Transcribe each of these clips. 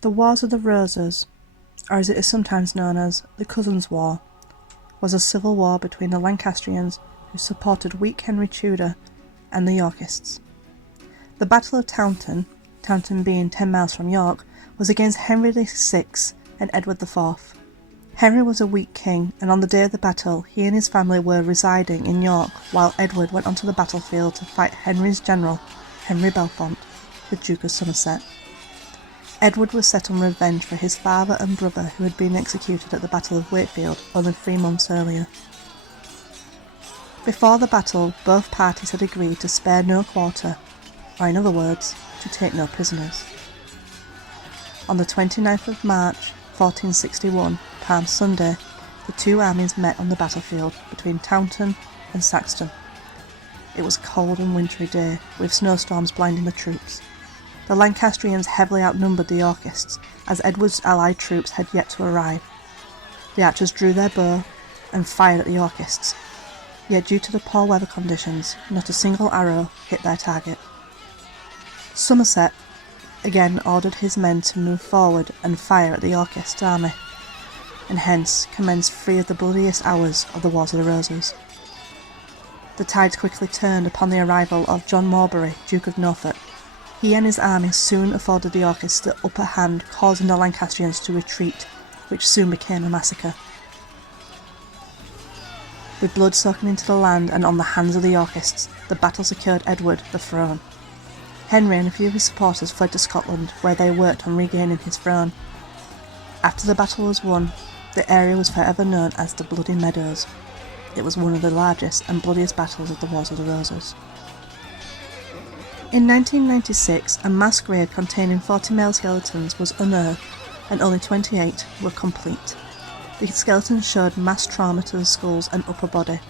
The Wars of the Roses, or as it is sometimes known as the Cousins' War, was a civil war between the Lancastrians, who supported weak Henry Tudor, and the Yorkists. The Battle of Towton, Towton being 10 miles from York, was against Henry VI and Edward IV. Henry was a weak king, and on the day of the battle he and his family were residing in York while Edward went onto the battlefield to fight Henry's general, Henry Belfont, the Duke of Somerset. Edward was set on revenge for his father and brother who had been executed at the Battle of Wakefield only 3 months earlier. Before the battle, both parties had agreed to spare no quarter, or in other words, to take no prisoners. On the 29th of March 1461, Palm Sunday, the two armies met on the battlefield between Towton and Saxton. It was a cold and wintry day, with snowstorms blinding the troops. The Lancastrians heavily outnumbered the Yorkists, as Edward's allied troops had yet to arrive. The archers drew their bow and fired at the Yorkists, yet due to the poor weather conditions, not a single arrow hit their target. Somerset again ordered his men to move forward and fire at the Yorkist army, and hence commenced 3 of the bloodiest hours of the Wars of the Roses. The tides quickly turned upon the arrival of John Marbury, Duke of Norfolk. He and his army soon afforded the Yorkists the upper hand, causing the Lancastrians to retreat, which soon became a massacre. With blood soaking into the land and on the hands of the Yorkists, the battle secured Edward the throne. Henry and a few of his supporters fled to Scotland, where they worked on regaining his throne. After the battle was won, the area was forever known as the Bloody Meadows. It was one of the largest and bloodiest battles of the Wars of the Roses. In 1996, a mass grave containing 40 male skeletons was unearthed, and only 28 were complete. The skeletons showed mass trauma to the skulls and upper body.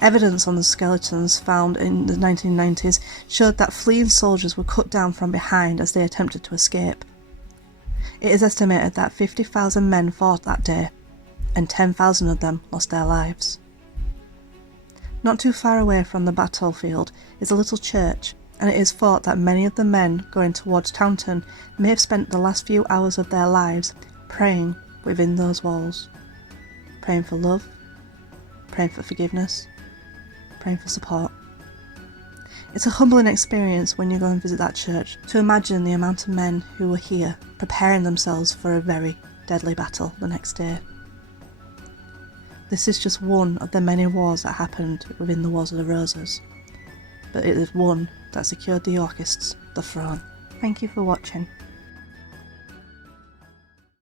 Evidence on the skeletons found in the 1990s showed that fleeing soldiers were cut down from behind as they attempted to escape. It is estimated that 50,000 men fought that day, and 10,000 of them lost their lives. Not too far away from the battlefield is a little church, and it is thought that many of the men going towards Towton may have spent the last few hours of their lives praying within those walls. Praying for love, praying for forgiveness, praying for support. It's a humbling experience when you go and visit that church to imagine the amount of men who were here preparing themselves for a very deadly battle the next day. This is just one of the many wars that happened within the Wars of the Roses, but it is one that secured the Yorkists the throne. Thank you for watching.